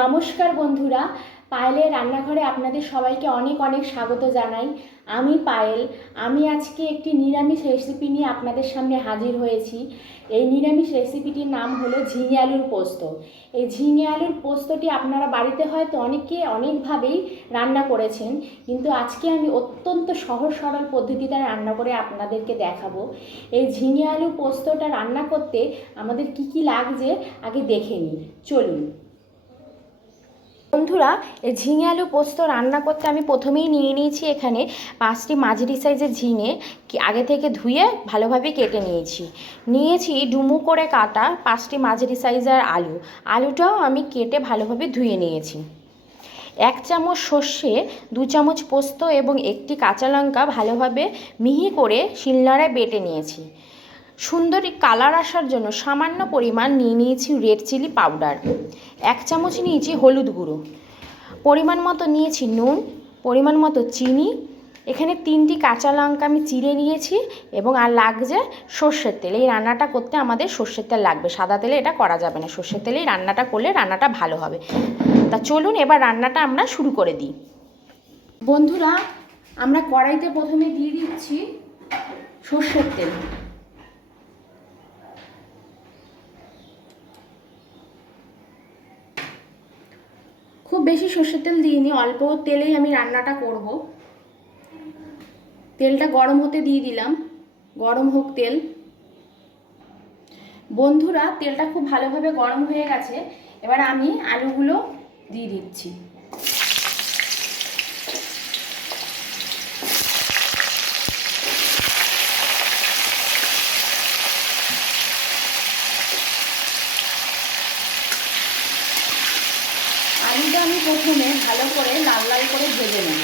নমস্কার বন্ধুরা, পায়েলের রান্নাঘরে আপনাদের সবাইকে অনেক অনেক স্বাগত জানাই। আমি পায়েল। আমি আজকে একটি নিরামিষ রেসিপি নিয়ে আপনাদের সামনে হাজির হয়েছি। এই নিরামিষ রেসিপিটির নাম হলো ঝিঙে আলুর পোস্ত। এই ঝিঙে আলুর পোস্তটি আপনারা বাড়িতে হয়তো অনেকে অনেকভাবেই রান্না করেছেন, কিন্তু আজকে আমি অত্যন্ত সহজ সরল পদ্ধতিতে রান্না করে আপনাদেরকে দেখাবো। এই ঝিঙে আলু পোস্তটা রান্না করতে আমাদের কি কি লাগছে আগে দেখে নিই, চলুন। বন্ধুরা, এই ঝিঙে আলু পোস্ত রান্না করতে আমি প্রথমেই নিয়ে নিয়েছি এখানে 5টি মাঝারি সাইজের ঝিঙে, আগে থেকে ধুয়ে ভালোভাবে কেটে নিয়েছি ডুমু করে কাটা 5টি মাঝারি সাইজের আলুটাও আমি কেটে ভালোভাবে ধুয়ে নিয়েছি। 1 চামচ সর্ষে, 2 চামচ পোস্ত এবং 1টি কাঁচা লঙ্কা ভালোভাবে মিহি করে শিলনোড়ায় বেটে নিয়েছি। সুন্দর কালার আসার জন্য সামান্য পরিমাণ নিয়েছি রেড চিলি পাউডার, 1 চামচ নিয়েছি হলুদ গুঁড়ো, পরিমাণ মতো নিয়েছি নুন, পরিমাণ মতো চিনি। এখানে 3টি কাঁচা লঙ্কা আমি চিড়ে নিয়েছি এবং আর লাগছে সর্ষের তেল। এই রান্নাটা করতে আমাদের সর্ষের তেল লাগবে, সাদা তেলে এটা করা যাবে না। সর্ষের তেলেই রান্নাটা করলে রান্নাটা ভালো হবে। তা চলুন এবার রান্নাটা আমরা শুরু করে দিই। বন্ধুরা, আমরা কড়াইতে প্রথমে দিয়ে দিচ্ছি সর্ষের তেল। খুব বেশি সর্ষের তেল দিইনি, অল্প তেলেই আমি রান্নাটা করব। তেলটা গরম হতে দিয়ে দিলাম, গরম হোক তেল। বন্ধুরা, তেলটা খুব ভালোভাবে গরম হয়ে গেছে। এবার আমি আলুগুলো দিয়ে দিচ্ছি। আলুটা আমি প্রথমে ভালো করে লাল লাল করে ভেজে নেব।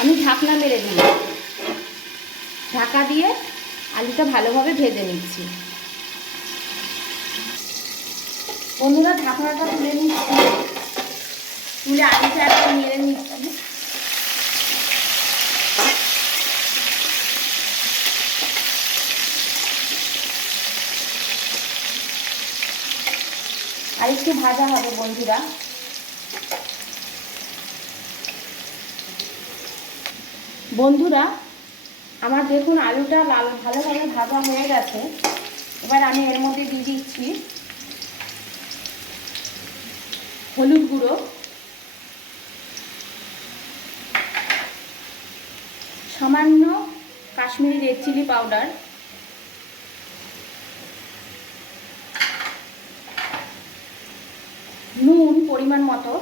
আমি ঢাকনা মেরে দিই, ঢাকা দিয়ে আলুটা ভালোভাবে ভেজে নিচ্ছি। বন্ধুরা, ঢাকনাটা তুলে নিচ্ছি, তুলে আলুটা একটু নেড়ে নিচ্ছি। আর একটু ভাজা হবে বন্ধুরা। বন্ধুরা, আমার দেখুন আলুটা ভালোভাবে ভাজা হয়ে গেছে। এবার আমি এর মধ্যে দিয়ে দিচ্ছি হলুদ গুঁড়ো, সামান্য কাশ্মীরি রেড চিলি পাউডার, নুন পরিমাণ মতো,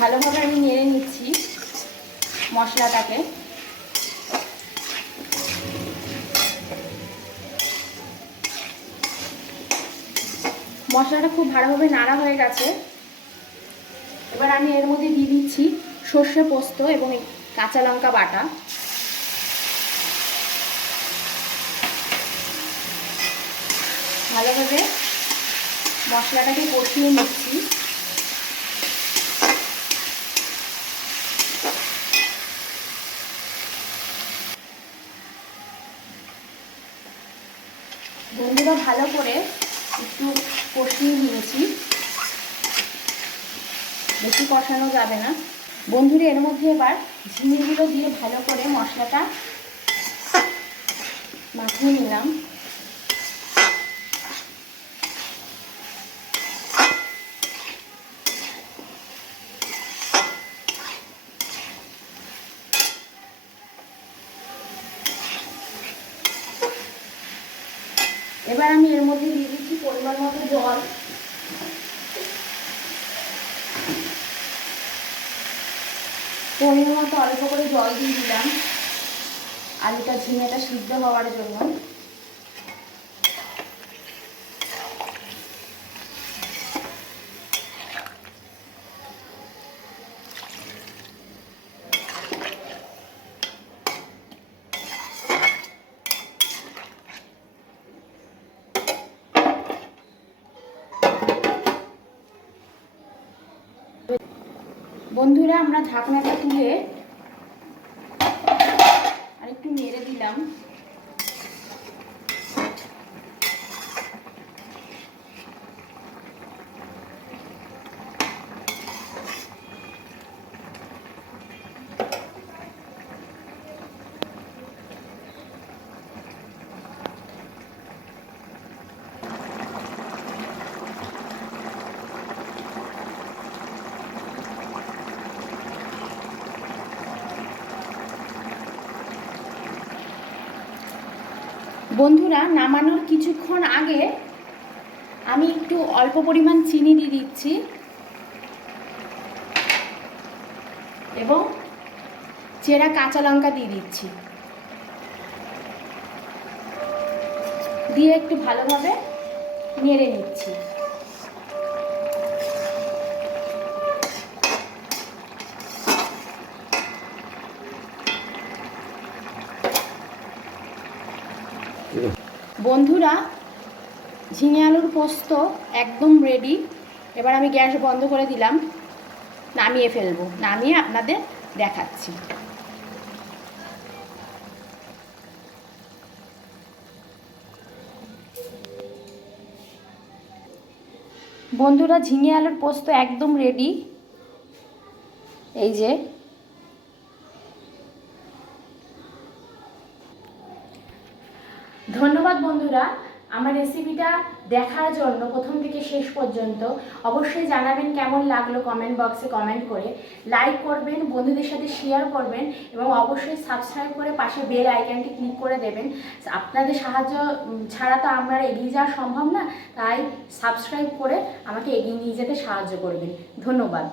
ভালোভাবে আমি নেড়ে নিচ্ছি মশলাটাকে। মশলাটা খুব ভালোভাবে নাড়া হয়ে গেছে। এবার আমি এর মধ্যে দিয়ে দিচ্ছি সর্ষে পোস্ত এবং কাঁচা লঙ্কা বাটা। ভালোভাবে মশলাটাকে কষিয়ে নিচ্ছি। বন্ধুরা, ভালো করে একটু কষিয়ে নিয়েছি, বেশি কষানো যাবে না। বন্ধুরা, এর মধ্যে এবার ঝিঙেগুলো দিয়ে ভালো করে মশলাটা মাখিয়ে নিলাম। এবার আমি এর মধ্যে দিয়ে দিচ্ছি পরিমাণ মতো জল। পরিমাণ মতো অল্প করে জল দিয়ে দিলাম আলুটা ঝিঙেটা সিদ্ধ হওয়ার জন্য। বন্ধুরা আমরা ঢাকনাটা তুলে আরেকটু নেড়ে দিলাম। বন্ধুরা নামানোর কিছুক্ষণ আগে আমি একটু অল্প পরিমাণ চিনি দিয়ে দিচ্ছি এবং চেরা কাঁচা লঙ্কা দিয়ে দিচ্ছি, দিয়ে একটু ভালোভাবে নেড়ে নিচ্ছি। বন্ধুরা ঝিঙে আলুর পোস্ত একদম রেডি। এবার আমি গ্যাস বন্ধ করে দিলাম, নামিয়ে ফেলবো, নামিয়ে আপনাদের দেখাচ্ছি। বন্ধুরা ঝিঙে আলুর পোস্ত একদম রেডি। এই যে ধন্যবাদ বন্ধুরা আমার রেসিপিটা দেখার জন্য প্রথম থেকে শেষ পর্যন্ত। অবশ্যই জানাবেন কেমন লাগলো, কমেন্ট বক্সে কমেন্ট করে, লাইক করবেন, বন্ধুদের সাথে শেয়ার করবেন এবং অবশ্যই সাবস্ক্রাইব করে পাশে বেল আইকনটি ক্লিক করে দেবেন। আপনাদের সাহায্য ছাড়া তো আমার এগিয়ে যাওয়া সম্ভব না, তাই সাবস্ক্রাইব করে আমাকে এগিয়ে নিয়ে যেতে সাহায্য করবেন। ধন্যবাদ।